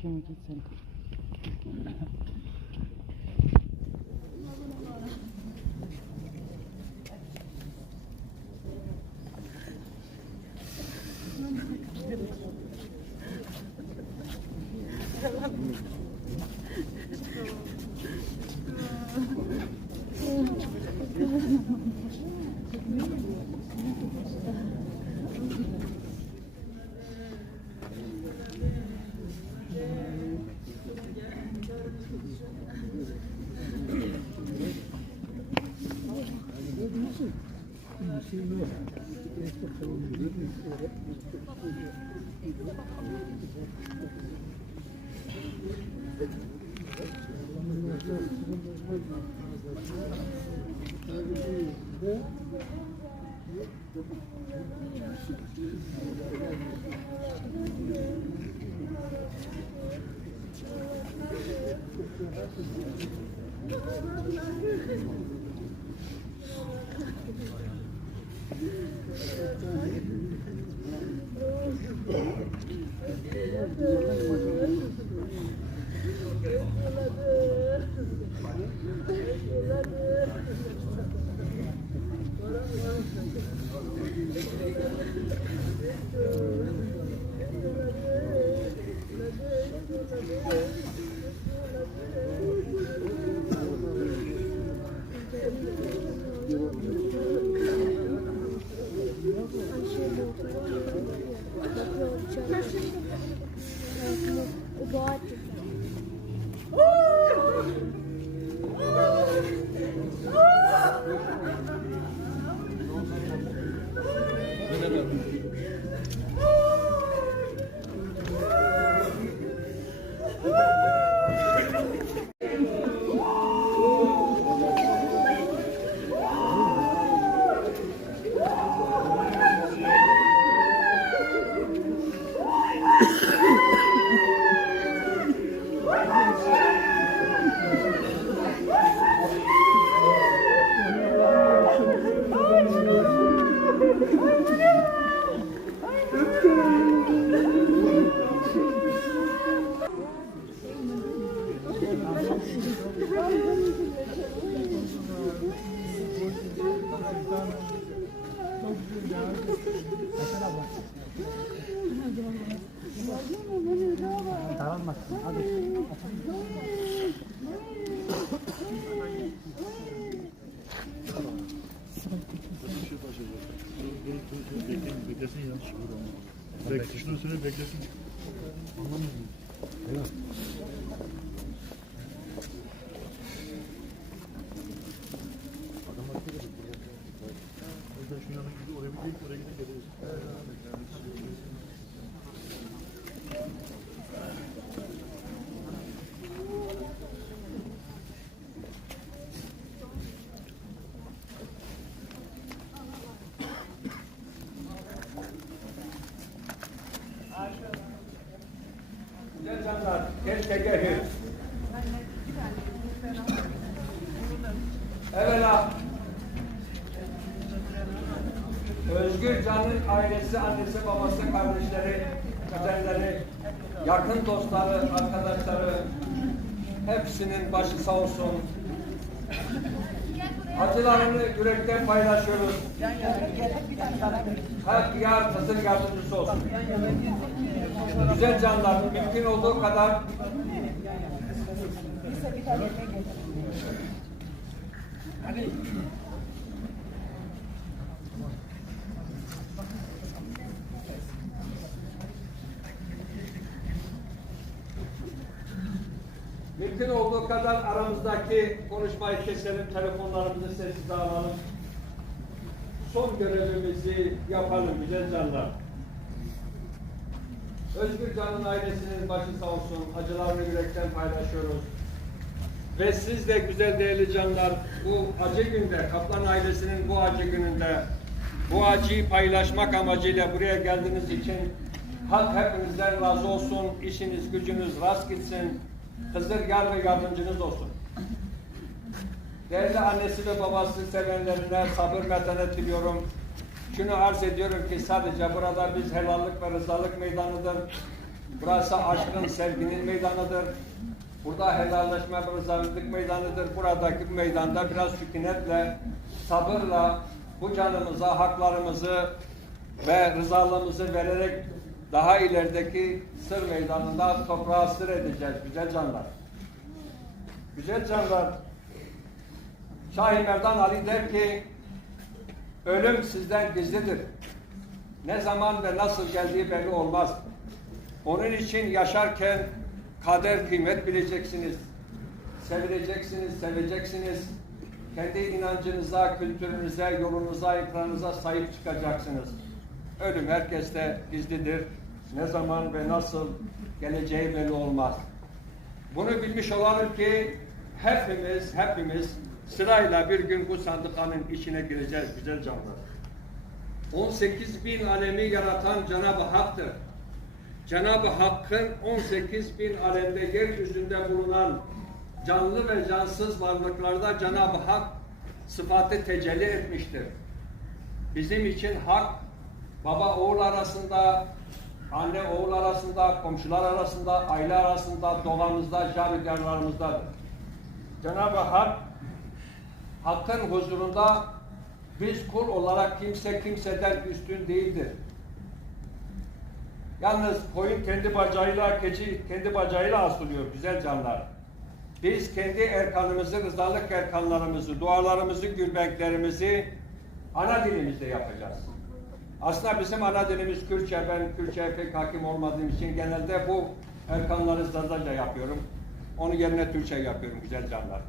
Çekiyorum git seni. Beklesin ya. Şunu söyle beklesin. Anlamıyorum. Evet. Adam bakıyor. O yüzden şu yana gidiyor. Oraya bir değil, oraya gidip geliyoruz. Evvela Özgür Can'ın ailesi, annesi, babası, kardeşleri, kuzenleri, yakın dostları, arkadaşları hepsinin başı sağ olsun. Acılarını yürekten paylaşıyoruz. Hep Hızır yardımcısı olsun. Güzel canlar, mümkün olduğu kadar mümkün olduğu kadar aramızdaki konuşmayı keselim, telefonlarımızı sessize alalım. Son görevimizi yapalım güzel canlar. Özgür Can'ın ailesinin başı sağ olsun, acılarını yürekten paylaşıyoruz. Ve siz de güzel değerli canlar, bu acı günde, Kaplan ailesinin bu acı gününde, bu acıyı paylaşmak amacıyla buraya geldiğiniz için Hak hepinizden razı olsun, işiniz, gücünüz rast gitsin, Hızır yar ve yardımcınız olsun. Değerli annesi ve babası sevenlerine sabır metanet diliyorum. Şunu arz ediyorum ki sadece burada biz helallik ve rızalık meydanıdır. Burası aşkın, sevginin meydanıdır. Burada helalleşme ve rızalılık meydanıdır. Buradaki meydanda biraz sükunetle, sabırla bu canımıza, haklarımızı ve rızalığımızı vererek daha ilerideki sır meydanında toprağa sır edeceğiz güzel canlar. Güzel canlar, Şah-ı Merdan Ali der ki, ölüm sizden gizlidir. Ne zaman ve nasıl geldiği belli olmaz. Onun için yaşarken kader kıymet bileceksiniz. Sevileceksiniz, seveceksiniz. Kendi inancınıza, kültürünüze, yolunuza, ekranınıza sahip çıkacaksınız. Ölüm herkeste gizlidir. Ne zaman ve nasıl geleceği belli olmaz. Bunu bilmiş olalım ki hepimiz sırayla bir gün bu sandıkanın içine gireceğiz güzel canlar. 18.000 alemi yaratan Cenab-ı Hak'tır. Cenab-ı Hakk'ın 18.000 alemde yeryüzünde bulunan canlı ve cansız varlıklarda Cenab-ı Hak sıfatı tecelli etmiştir. Bizim için hak, baba oğul arasında, anne oğul arasında, komşular arasında, aile arasında, doğamızda, carigarlarımızdadır. Cenab-ı Hak, Hakk'ın huzurunda biz kul olarak kimse kimseden üstün değildir. Yalnız koyun kendi bacağıyla, keçi kendi bacağıyla asılıyor güzel canlar. Biz kendi erkanımızı, rızalık erkanlarımızı, dualarımızı, gülbeklerimizi ana dilimizde yapacağız. Aslında bizim ana dilimiz Kürtçe. Ben Kürtçe'ye pek hakim olmadığım için genelde bu erkanları Zazaca yapıyorum. Onun yerine Türkçe yapıyorum güzel canlar.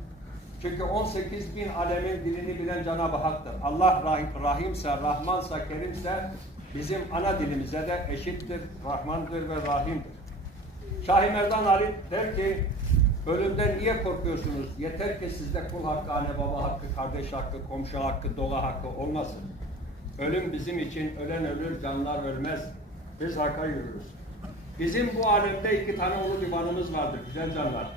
Çünkü 18.000 alemin dilini bilen Cenab-ı Hak'tır. Allah Rahimse, Rahmansa, Kerimse bizim ana dilimize de eşittir, Rahmandır ve Rahim'dir. Şah-ı Merdan Ali der ki, ölümden niye korkuyorsunuz? Yeter ki sizde kul hakkı, anne baba hakkı, kardeş hakkı, komşu hakkı, doğa hakkı olmasın. Ölüm bizim için, ölen ölür, canlar ölmez. Biz hakka yürürüz. Bizim bu alemde 2 tane ulu divanımız vardır güzel canlar.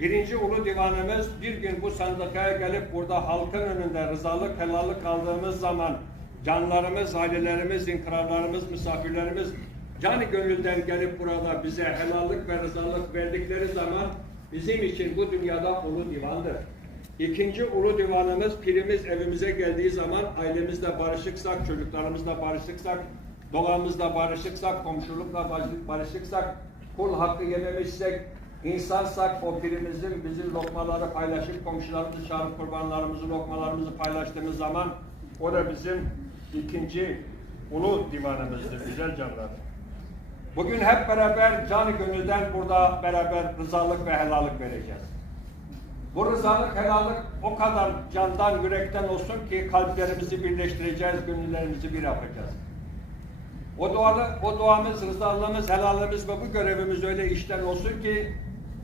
Birinci ulu divanımız bir gün bu sandıkaya gelip burada halkın önünde rızalık, helallik aldığımız zaman canlarımız, ailelerimiz, inkrarlarımız, misafirlerimiz canı gönülden gelip burada bize helallik ve rızalık verdikleri zaman bizim için bu dünyada ulu divandır. İkinci ulu divanımız pirimiz evimize geldiği zaman ailemizle barışıksak, çocuklarımızla barışıksak, doğamızla barışıksak, komşulukla barışıksak, kul hakkı yememişsek, insansak o pirimizin bizim lokmaları paylaşıp komşularımızı çağırıp kurbanlarımızı, lokmalarımızı paylaştığımız zaman o da bizim ikinci ulu divanımızdır güzel canlar. Bugün hep beraber canı gönülden burada beraber rızalık ve helallik vereceğiz. Bu rızalık, helallik o kadar candan, yürekten olsun ki kalplerimizi birleştireceğiz, gönüllerimizi bir yapacağız. O duamız, rızalığımız, helalimiz ve bu görevimiz öyle işten olsun ki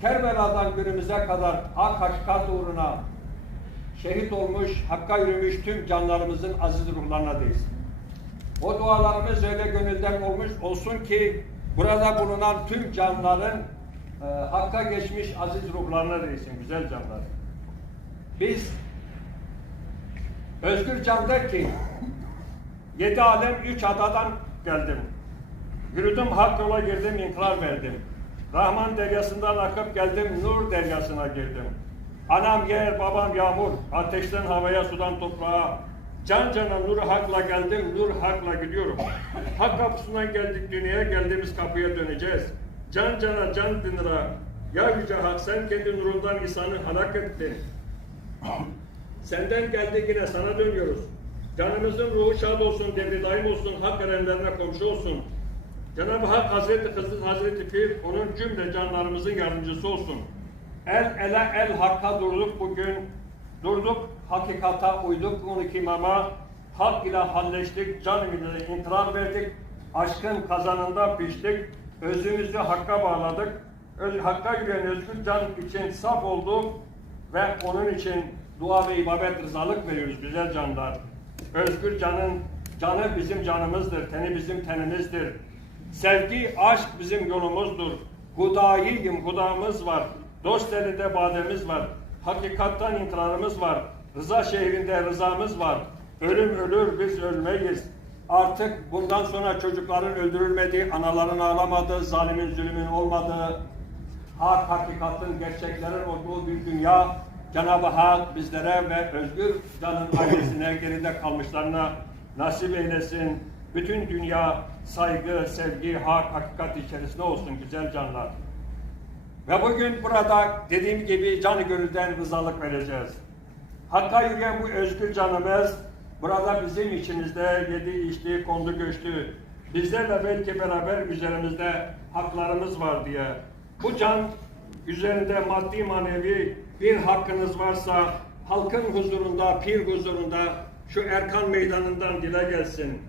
Kerbela'dan günümüze kadar hak hakikat uğruna şehit olmuş, hakka yürümüş tüm canlarımızın aziz ruhlarına değsin. O dualarımız öyle gönülden olmuş olsun ki burada bulunan tüm canların hakka geçmiş aziz ruhlarına değsin güzel canlar. Biz Özgür Can der ki 7 alem 3 adadan geldim. Yürüdüm hak yola girdim, inkar verdim. Rahman deryasından akıp geldim, nur deryasına girdim. Anam yer, babam yağmur, ateşten havaya, sudan toprağa. Can cana nuru hakla geldim, nur hakla gidiyorum. Hak kapısından geldik dünyaya, geldiğimiz kapıya döneceğiz. Can cana can dinira. Ya yüce hak sen kendi nurundan insanı halak ettin. Senden geldi yine sana dönüyoruz. Canımızın ruhu şad olsun, devri daim olsun, hak erenlerine komşu olsun. Cenab-ı Hak Hazreti Hızır, Hazreti Pir, onun cümle canlarımızın yardımcısı olsun. El ele el hakka durduk bugün, durduk hakikata uyduk 12 imama, hak ile halleştik, can ile intihar verdik, aşkın kazanında piştik, özümüzü hakka bağladık, hakka yürüyen özgür can için saf olduk ve onun için dua ve ibadet rızalık veriyoruz güzel canlar. Özgür canı bizim canımızdır, teni bizim tenimizdir. Sevgi, aşk bizim yolumuzdur. Hudayiyim, hudamız var. Dost elinde bademiz var. Hakikattan intiharımız var. Rıza şehrinde rızamız var. Ölüm ölür, biz ölmeyiz. Artık bundan sonra çocukların öldürülmediği, anaların ağlamadığı, zalimin zulmün olmadığı, hak, hakikatin, gerçeklerin olduğu bir dünya Cenab-ı Hak bizlere ve Özgür Can'ın ailesine, geride kalmışlarına nasip eylesin. Bütün dünya saygı, sevgi, hak, hakikat içerisinde olsun güzel canlar. Ve bugün burada dediğim gibi canı gönülden rızalık vereceğiz. Hakka yürüyen bu özgür canımız burada bizim içimizde yedi, içti, kondu, göçtü. Bizlerle belki beraber üzerimizde haklarımız var diye. Bu can üzerinde maddi manevi bir hakkınız varsa halkın huzurunda, pir huzurunda şu Erkan Meydanı'ndan dile gelsin.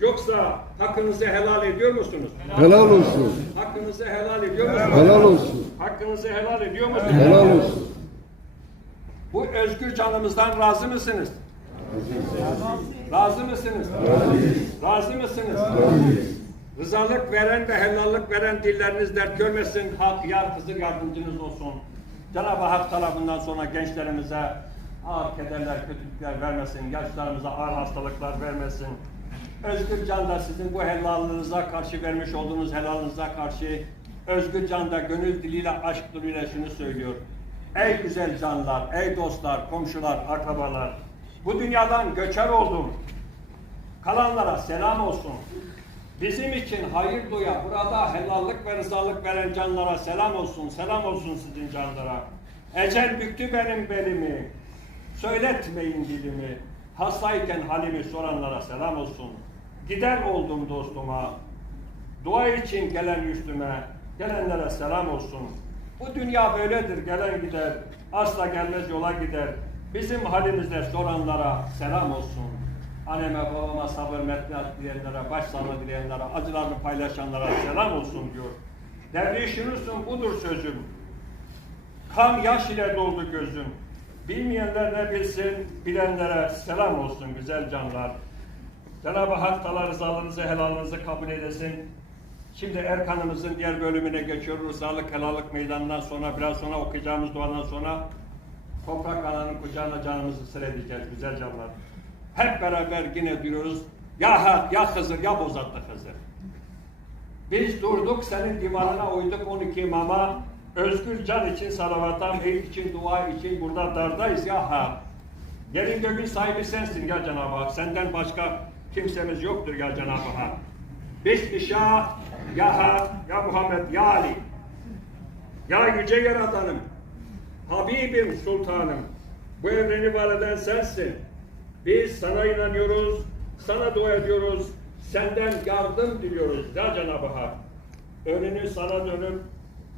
Yoksa hakkınızı helal ediyor musunuz? Helal olsun. Hakkınızı helal ediyor musunuz? Helal olsun. Hakkınızı helal ediyor musunuz? Helal olsun. Bu özgür canımızdan razı mısınız? Razı mısınız? Razı mısınız? Rızalık veren ve helallik veren dilleriniz dert görmesin. Hak, yar, Hızır yardımcınız olsun. Cenab-ı Hak tarafından sonra gençlerimize ağır kederler, kötülükler vermesin. Yaşlarımıza ağır hastalıklar vermesin. Özgür Can da sizin bu helallığınıza karşı vermiş olduğunuz helalınıza karşı Özgür Can da gönül diliyle, aşk diliyle şunu söylüyor. Ey güzel canlar, ey dostlar, komşular, akrabalar. Bu dünyadan göçer oldum. Kalanlara selam olsun. Bizim için hayır duya, burada helallik ve rızalık veren canlara selam olsun. Selam olsun sizin canlara. Ecel büktü benim belimi. Söyletmeyin dilimi. Hastayken halimi soranlara selam olsun. Gider oldum dostuma. Dua için gelen üstüme, gelenlere selam olsun. Bu dünya böyledir, gelen gider. Asla gelmez yola gider. Bizim halimizde soranlara selam olsun. Anneme, babama sabır, metnat dileyenlere, başsağlığı dileyenlere, acılarını paylaşanlara selam olsun diyor. Derviş Yunus'un budur sözüm. Kan yaş ile doldu gözüm. Bilmeyenler ne bilsin, bilenlere selam olsun güzel canlar. Cenab-ı Hak Teala rızalığınızı, helalınızı kabul eylesin. Şimdi Erkan'ımızın diğer bölümüne geçiyoruz. Rızalık, helallik meydanından sonra, biraz sonra okuyacağımız duadan sonra toprak ananın kucağına canımızı sığdıracağız güzel canlar. Hep beraber yine diyoruz, ya Hak, ya Hızır, ya Bozatlı Hızır. Biz durduk, senin divanına uyduk 12 imama, özgür can için, salavata, meyit için, dua için burada dardayız ya Hak. Yerin göğün sahibi sensin ya Cenab-ı Hak, senden başka kimsemiz yoktur ya Cenab-ı Hak. Bismillah, ya Hak, ya Muhammed, ya Ali, ya Yüce Yaradanım, Habibim, Sultanım, bu evreni var eden sensin. Biz sana inanıyoruz, sana dua ediyoruz, senden yardım diliyoruz ya Cenab-ı Hak. Önünü sana dönüp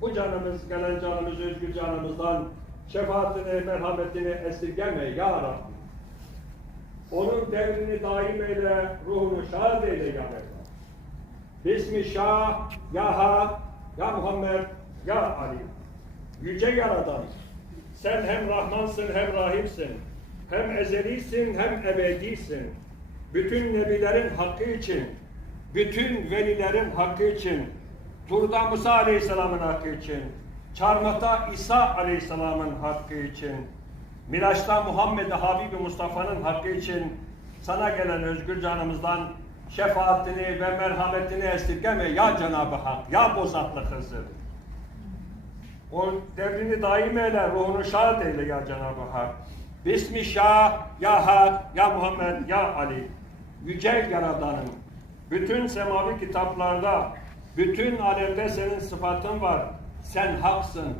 bu canımız, gelen canımız, özgür canımızdan şefaatini, merhametini esirgeme ya Rabbi. Onun devrini daim eyle, ruhunu şad eyle ya Mevla. Bismillah, ya Hak, ya Muhammed, ya Ali. Yüce Yaradan, sen hem Rahmansın hem Rahimsin. Hem ezelisin hem ebedisin. Bütün nebilerin hakkı için, bütün velilerin hakkı için, Tur'da Musa Aleyhisselam'ın hakkı için, Çarmıh'ta İsa Aleyhisselam'ın hakkı için, Miraç'ta Muhammed Habibi Mustafa'nın hakkı için sana gelen özgür canımızdan şefaatini ve merhametini esirgeme ya Cenab-ı Hak, ya Bozatlı Hızır. O devrini daim eyle, ruhunu şad eyle ya Cenab-ı Hak. Bismillah, ya Hak, ya Muhammed, ya Ali. Yüce Yaradanım, bütün semavi kitaplarda, bütün alemde senin sıfatın var. Sen haksın.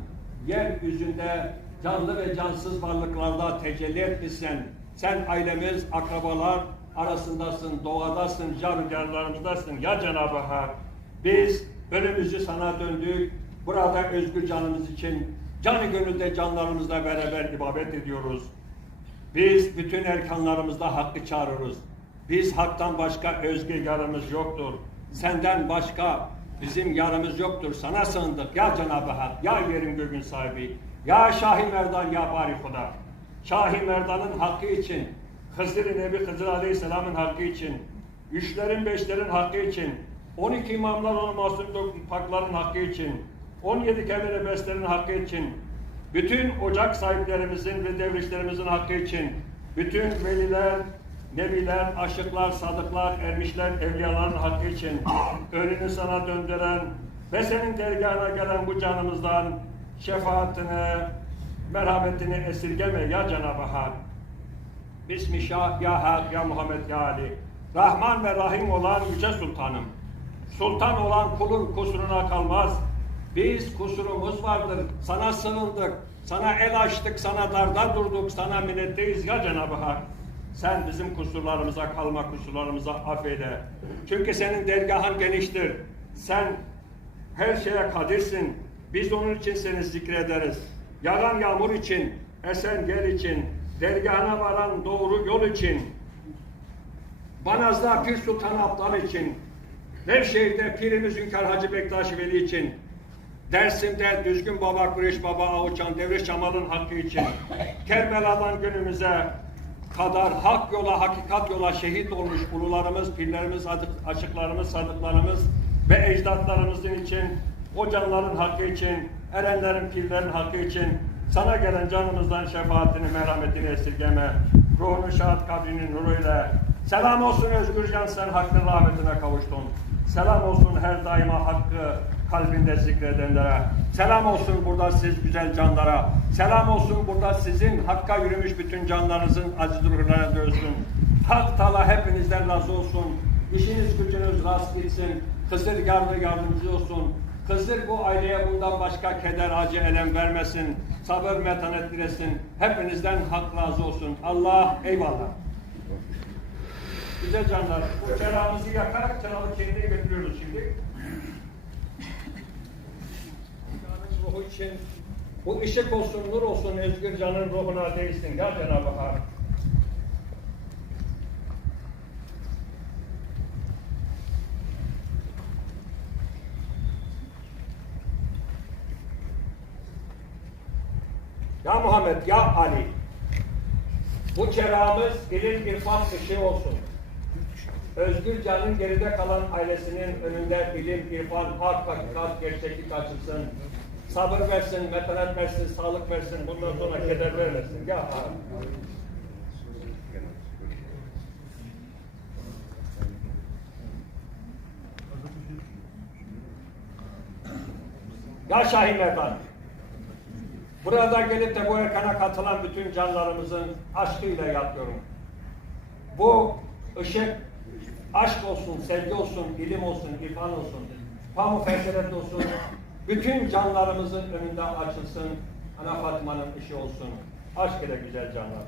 Yeryüzünde canlı ve cansız varlıklarda tecelli etmişsin. Sen ailemiz, akrabalar arasındasın, doğadasın, canlarımızdasın ya Cenab-ı Hak. Biz önümüzü sana döndük. Burada özgür canımız için canı gönülde canlarımızla beraber ibadet ediyoruz. Biz bütün erkanlarımızda hakkı çağırırız. Biz haktan başka özgür yarımız yoktur. Senden başka bizim yarımız yoktur. Sana sığındık ya Cenab-ı Hak, ya yerin göğün sahibi, ya Şah-ı Merdan, ya Bari Huda. Şah-ı Merdan'ın hakkı için, Hızır-ı Nebi Hızır Aleyhisselam'ın hakkı için, üçlerin beşlerin hakkı için, 12 imamlar olan masum pakların hakkı için, 17 kemine beslerin hakkı için, bütün ocak sahiplerimizin ve devrişlerimizin hakkı için, bütün veliler, nebiler, aşıklar, sadıklar, ermişler, evliyaların hakkı için önünü sana döndüren ve senin dergâhına gelen bu canımızdan şefaatini, merhametini esirgeme ya Cenab-ı Hak. Bismillah ya Hak ya Muhammed ya Ali. Rahman ve Rahim olan Yüce Sultanım. Sultan olan kulun kusuruna kalmaz. Biz kusurumuz vardır. Sana sığındık. Sana el açtık. Sana darda durduk. Sana minnetteyiz ya Cenab-ı Hak. Sen bizim kusurlarımıza kalma, kusurlarımıza affeyle. Çünkü senin dergahın geniştir. Sen her şeye kadirsin. Biz onun için seni zikrederiz. Yağan yağmur için, esen gel için, dergahına varan doğru yol için, Banaz'da Pir Sultan Abdal için, Nevşehir'de Pirimiz Hünkar Hacı Bektaş Veli için, Dersim'de Düzgün Baba, Kureş Baba, Avuçan, Devriş Çamal'ın hakkı için, Kerbela'dan günümüze kadar hak yola, hakikat yola şehit olmuş ulularımız, pirlerimiz, aşıklarımız, sadıklarımız ve ecdatlarımızın için, o canların hakkı için, erenlerin, pirlerin hakkı için, sana gelen canımızdan şefaatini, merhametini esirgeme, ruhunu şahat kabrinin nuruyla. Selam olsun Özgürcan, sen hakkın rahmetine kavuştun. Selam olsun her daima hakkı kalbinde zikredenlere. Selam olsun burada siz güzel canlara. Selam olsun burada sizin hakka yürümüş bütün canlarınızın aziz ruhlarına dönsün. Hak Teala hepinizden razı olsun. İşiniz gücünüz rast gitsin. Hızır yardımcı olsun. Hızır bu aileye bundan başka keder, acı, elem vermesin. Sabır, metanet dilesin. Hepinizden hak razı olsun. Allah eyvallah. Güzel canlar, bu çırağımızı yakarak çırağı kendine götürüyoruz şimdi. Canın ruhu için bu ışık olsun, nur olsun, Özgür Can'ın ruhuna değsin ya Cenab-ı Hak. Ya Muhammed, ya Ali, bu çırağımız ilim irfan ışığı olsun. Özgür Can'ın geride kalan ailesinin önünde ilim, irfan, hak, hakikat, gerçeklik açılsın. Sabır versin, metanet versin, sağlık versin, bundan sonra keder vermesin. Ya Hak. Ya Şahin Merdan. Burada gelip de bu erkana katılan bütün canlarımızın aşkıyla yatıyorum. Bu ışık aşk olsun, sevgi olsun, ilim olsun, irfan olsun, pamuk felsefet olsun, bütün canlarımızın önünde açılsın, Ana Fatıma'nın ışığı olsun. Aşk ile güzel canlar.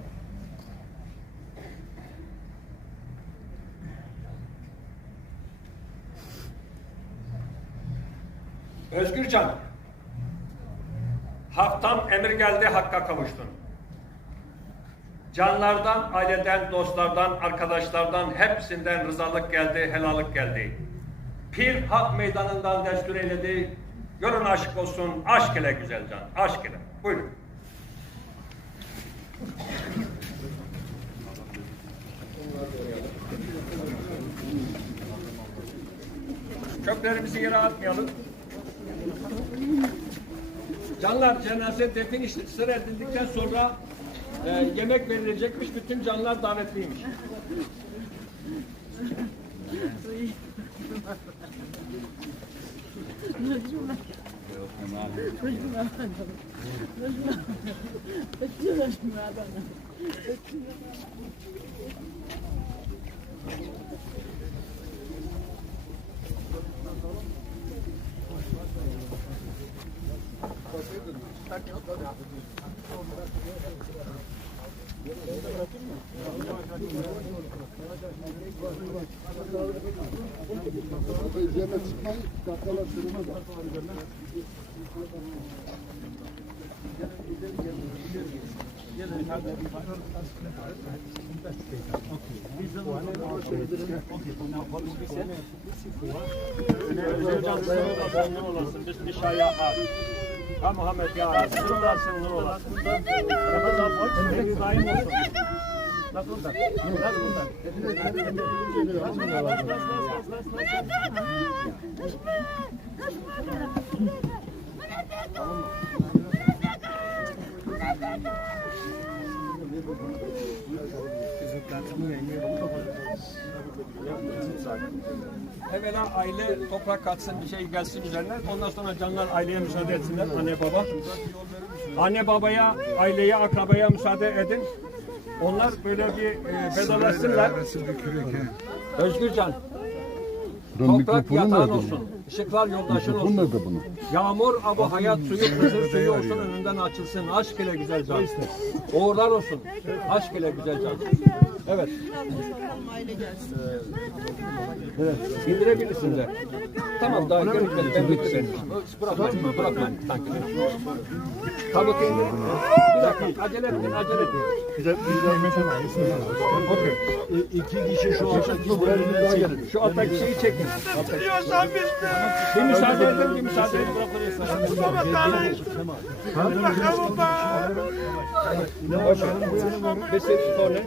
Özgürcan, haktan emir geldi, hakka kavuştun. Canlardan, aileden, dostlardan, arkadaşlardan hepsinden rızalık geldi, helallik geldi. Pir hak meydanından destur eyledi. Yolun aşık olsun, aşk ile güzel can, aşk ile. Buyurun. Köklerimizi yere atmayalım. Canlar, cenaze defin işi sıra edildikten sonra yemek verilecekmiş, bütün canlar davetliymiş. Üzerine çıkmayın, dakikalar sürmez. Bismillah ya Hak. Ya Muhammed ya Hak. Nur olasın, nur olasın. Ramazan boş, tek daim olsun. Nasıl da? Nasıl da? Tamam mı? Evvela aile toprak katsın, bir şey gelsin üzerine. Ondan sonra canlar aileye müsaade etsinler, anne baba. Anne babaya, aileye, akrabaya müsaade edin. Onlar böyle bir vedalaşsınlar. Özgürcan, toprak yatağın olsun, ışıklar yoldaşın olsun. Yağmur, abu hayat suyu, kızıl suyu olsun, önünden açılsın. Aşk ile güzel can. Uğurlar olsun. Aşk ile güzel can. Evet. Evet. İndirebilirsiniz de. Tamam, daha görünmedi. Ben bitti. Bırakmayın. Tabutu indir. Bir dakika. Acele etmeyin. Güzel mesela. Okey. İki kişi şu alttaki buraya gelin. Şu alttaki şeyi çekin. Bir müsaade edin. Bir müsaade edin. Besit tone.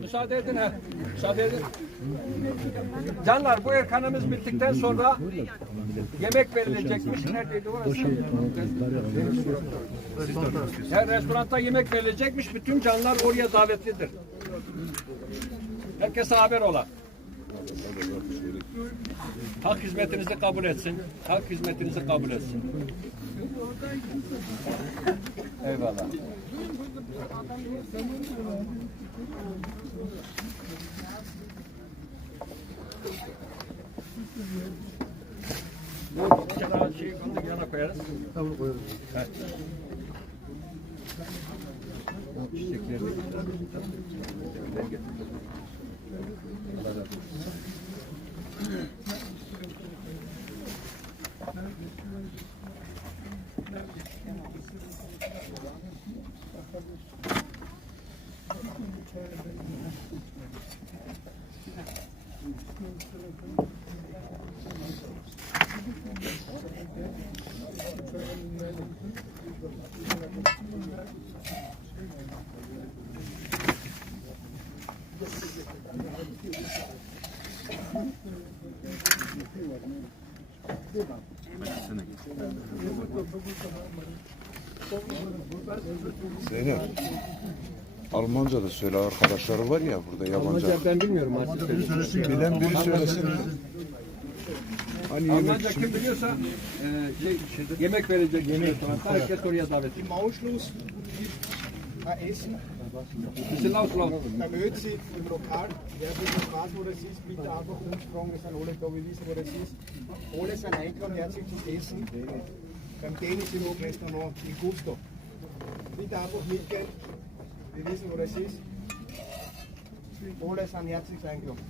Müsaade edin ha. Müsaade edin. Canlar, bu erkanımız bittikten sonra yemek verilecekmiş. Neredeydi orası? Restoranda yemek verilecekmiş. Bütün canlar oraya davetlidir. Herkese haber ola. Halk hizmetinizi kabul etsin. Halk hizmetinizi kabul etsin. Eyvallah. Bu kenara şeyi koyduk, yana koyarız. Tamam koyalım. Evet. Çiçekleri de Zeynep, Almanca da söyle, arkadaşları var ya burada yabancı. Almanca ben bilmiyorum artık. Bilen biri söylesin. Hani Almanca kim biliyorsa yemek verecek. Herkes oraya davet edin. Im Anschluss Essen. Bisschen laut, laut. Erhöht sich im Lokal. Wer nicht weiß, wo das ist, bitte einfach uns fragen. Wir sind alle da, wir wissen, wo das ist. Alle sind eingeladen, herzlich zum Essen. Beim Dennis im Restaurant in Gusto. Bitte einfach mitgehen. Wir wissen, wo das ist. Alle sind herzlich eingeladen.